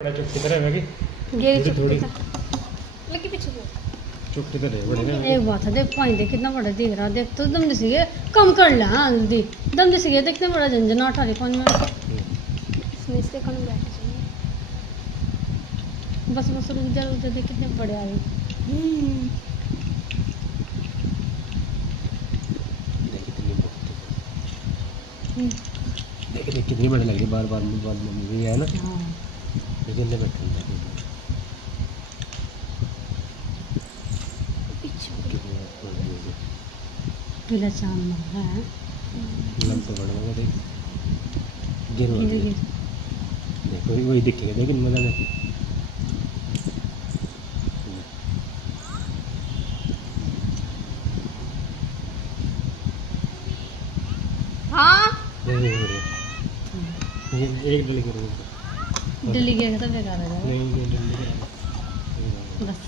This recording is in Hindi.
चुपकी तरह है ये थोड़ी लगी पीछे को चुपकी तरह बड़ी ना एक बात है देख पानी देख कितना बड़ा दिख रहा देख तो दम दिसी है कम कर ले हां जल्दी दम दिसी है देख कितना बड़ा झंझनाट आ रही पानी में इसमें इसके कौन बैठ चाहिए बस रुक जा देख कितने बड़े आ रहे देख कितनी बड़ी लग रही बार बार मूवी है ना हां लेकिन बैठे पीला चांद है लग तो बड़ा होगा देख गिर देखो वही दिखेगा लेकिन मजा नहीं हां एक डली करो दिल्ली गया तो बेकार है नहीं डली बस